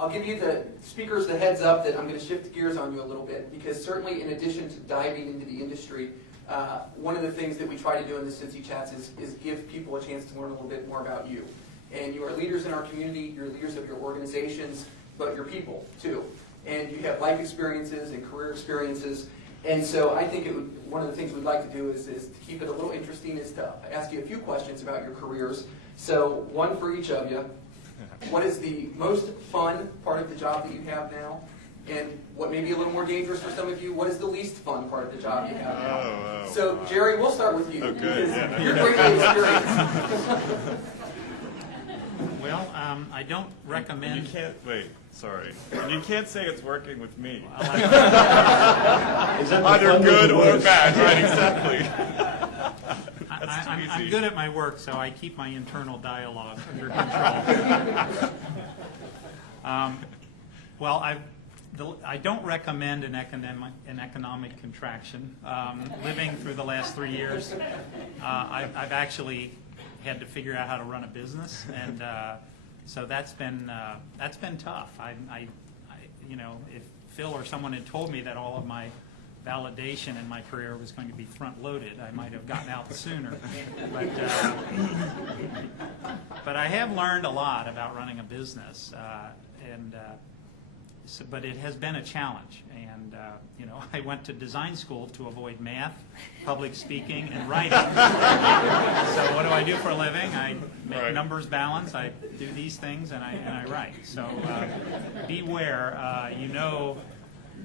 I'll give you the speakers the heads up that I'm going to shift gears on you a little bit, because certainly in addition to diving into the industry, one of the things that we try to do in the Cincy Chats is give people a chance to learn a little bit more about you. And you are leaders in our community, you're leaders of your organizations, but you're people too. And you have life experiences and career experiences. And so I think one of the things we'd like to do is to keep it a little interesting, is to ask you a few questions about your careers. So one for each of you. What is the most fun part of the job that you have now? And what may be a little more dangerous for some of you, what is the least fun part of the job you have now? So Jerry, we'll start with you. Because you're greatly experienced. Well, I don't recommend... You can't, wait, sorry. You can't say it's working with me. Either good or bad, right, exactly. I'm good at my work, so I keep my internal dialogue under control. Well, I don't recommend an economic contraction. Living through the last 3 years, I've actually had to figure out how to run a business, and so that's been tough. You know, if Phil or someone had told me that all of my validation in my career was going to be front-loaded, I might have gotten out sooner. But I have learned a lot about running a business, but it has been a challenge. And you know, I went to design school to avoid math, public speaking, and writing. So what do I do for a living? I make numbers balance. I do these things, and I write. So beware. You know.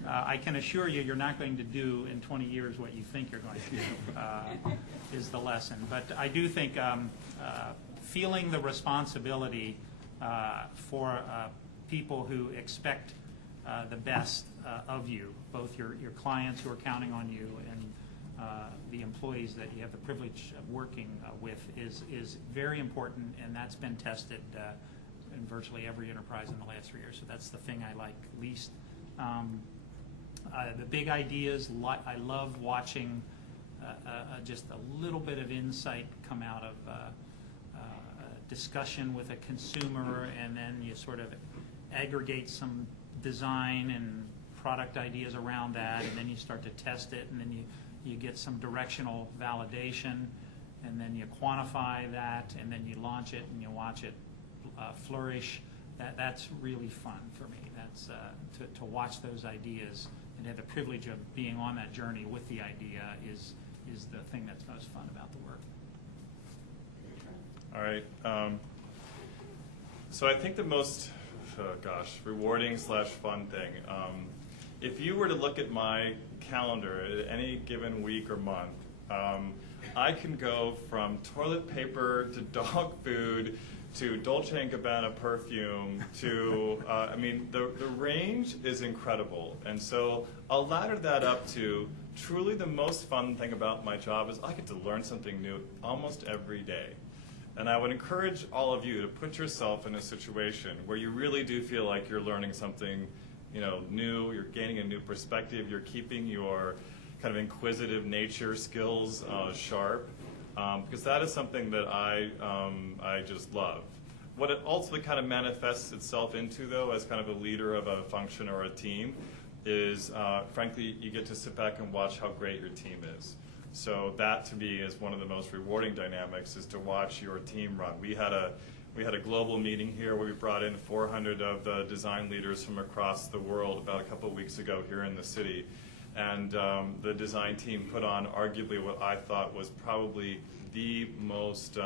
I can assure you, you're not going to do in 20 years what you think you're going to do, is the lesson. But I do think feeling the responsibility for people who expect the best of you, both your clients who are counting on you and the employees that you have the privilege of working with, is very important, and that's been tested in virtually every enterprise in the last 3 years. So that's the thing I like least. The big ideas, I love watching just a little bit of insight come out of a discussion with a consumer, and then you sort of aggregate some design and product ideas around that, and then you start to test it, and then you get some directional validation, and then you quantify that, and then you launch it, and you watch it flourish. That's really fun for me. That's to watch those ideas and have the privilege of being on that journey with the idea is the thing that's most fun about the work. All right. So I think the most, rewarding / fun thing, if you were to look at my calendar at any given week or month, I can go from toilet paper to dog food to Dolce & Gabbana perfume to, I mean, the range is incredible. And so I'll ladder that up to truly the most fun thing about my job is I get to learn something new almost every day. And I would encourage all of you to put yourself in a situation where you really do feel like you're learning something, you know, new, you're gaining a new perspective, you're keeping your kind of inquisitive nature skills sharp. Because that is something that I just love. What it ultimately kind of manifests itself into, though, as kind of a leader of a function or a team, is frankly, you get to sit back and watch how great your team is. So that, to me, is one of the most rewarding dynamics, is to watch your team run. We had a global meeting here where we brought in 400 of the design leaders from across the world about a couple of weeks ago here in the city. And the design team put on arguably what I thought was probably the most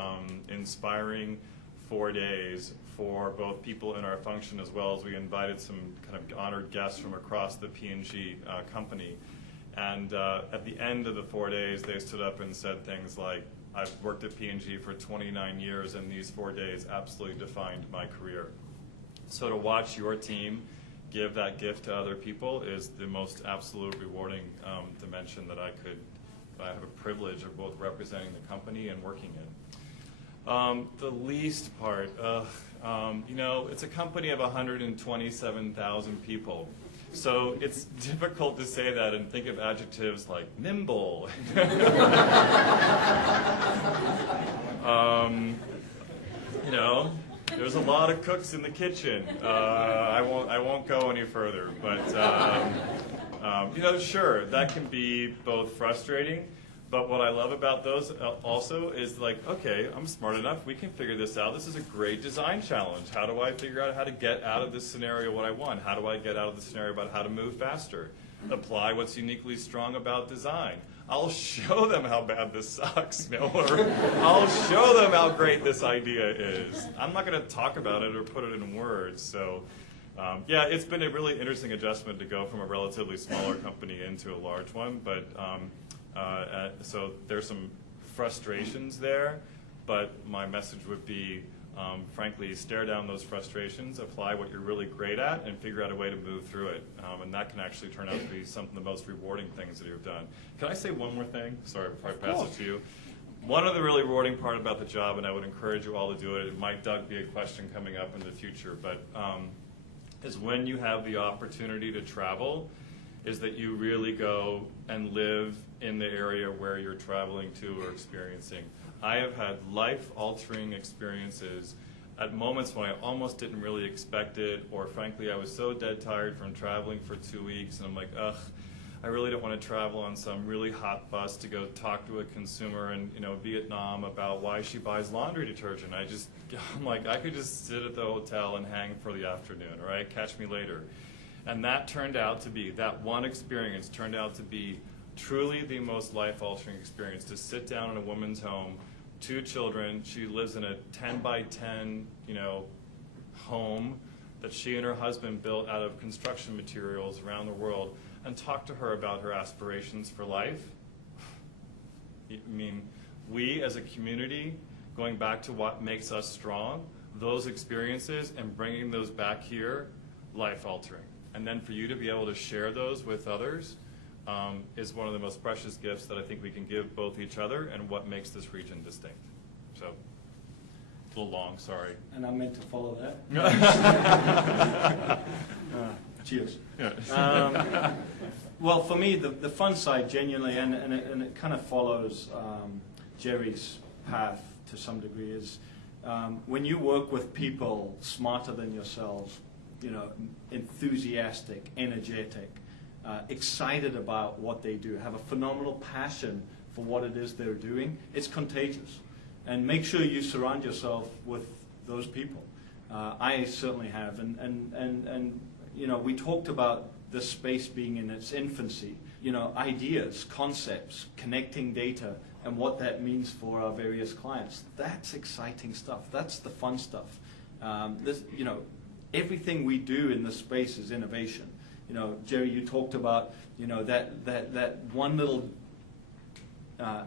inspiring 4 days for both people in our function, as well as we invited some kind of honored guests from across the P&G company. And at the end of the 4 days, they stood up and said things like, I've worked at P&G for 29 years, and these 4 days absolutely defined my career. So to watch your team give that gift to other people is the most absolute rewarding dimension that I have a privilege of both representing the company and working in. The least part, you know, it's a company of 127,000 people. So it's difficult to say that and think of adjectives like nimble. You know, There's a lot of cooks in the kitchen. I won't go any further, but sure, that can be both frustrating. But what I love about those also is like, okay, I'm smart enough. We can figure this out. This is a great design challenge. How do I figure out how to get out of this scenario what I want? How do I get out of the scenario about how to move faster? Apply what's uniquely strong about design. I'll show them how bad this sucks, or I'll show them how great this idea is. I'm not going to talk about it or put it in words. So, yeah, it's been a really interesting adjustment to go from a relatively smaller company into a large one. But so there's some frustrations there, but my message would be, frankly, stare down those frustrations, apply what you're really great at, and figure out a way to move through it. And that can actually turn out to be some of the most rewarding things that you've done. Can I say one more thing? Sorry, before I pass it to you. One of the really rewarding part about the job, and I would encourage you all to do it, it might, Doug, be a question coming up in the future, but is when you have the opportunity to travel, is that you really go and live in the area where you're traveling to or experiencing. I have had life-altering experiences at moments when I almost didn't really expect it, or frankly, I was so dead tired from traveling for 2 weeks, and I'm like, ugh, I really don't want to travel on some really hot bus to go talk to a consumer in Vietnam about why she buys laundry detergent. I'm like, I could just sit at the hotel and hang for the afternoon, all right? Catch me later. And that one experience turned out to be truly the most life-altering experience, to sit down in a woman's home, 2 children. She lives in a 10 by 10, home that she and her husband built out of construction materials around the world, and talk to her about her aspirations for life. I mean, we as a community, going back to what makes us strong, those experiences and bringing those back here, life-altering. And then for you to be able to share those with others is one of the most precious gifts that I think we can give both each other and what makes this region distinct. So, a little long, sorry. And I meant to follow that. Cheers. Yeah. Well, for me, the fun side, genuinely, and it kind of follows Jerry's path to some degree, is when you work with people smarter than yourselves, enthusiastic, energetic, excited about what they do, have a phenomenal passion for what it is they're doing, it's contagious. And make sure you surround yourself with those people. I certainly have. And we talked about the space being in its infancy. Ideas, concepts, connecting data, and what that means for our various clients. That's exciting stuff. That's the fun stuff. Everything we do in this space is innovation. Jerry, you talked about that one little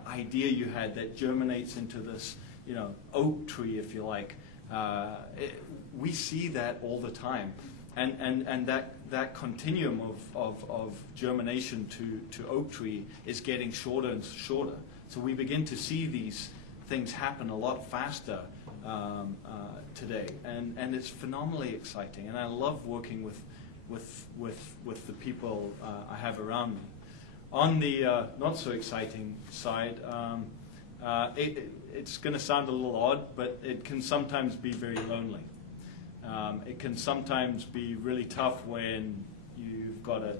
idea you had that germinates into this oak tree, if you like. We see that all the time, and that continuum of germination to oak tree is getting shorter and shorter. So we begin to see these things happen a lot faster today, and it's phenomenally exciting. And I love working with the people I have around me. On the not so exciting side, it's going to sound a little odd, but it can sometimes be very lonely. It can sometimes be really tough when you've got a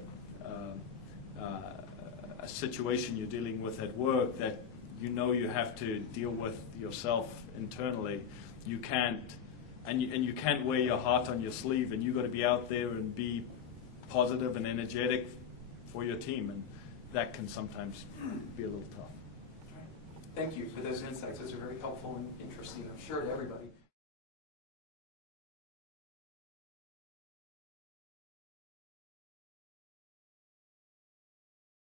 situation you're dealing with at work that you have to deal with yourself internally. You can't, and you can't wear your heart on your sleeve, and you've got to be out there and be positive and energetic for your team, and that can sometimes be a little tough. Thank you for those insights. Those are very helpful and interesting, I'm sure, to everybody.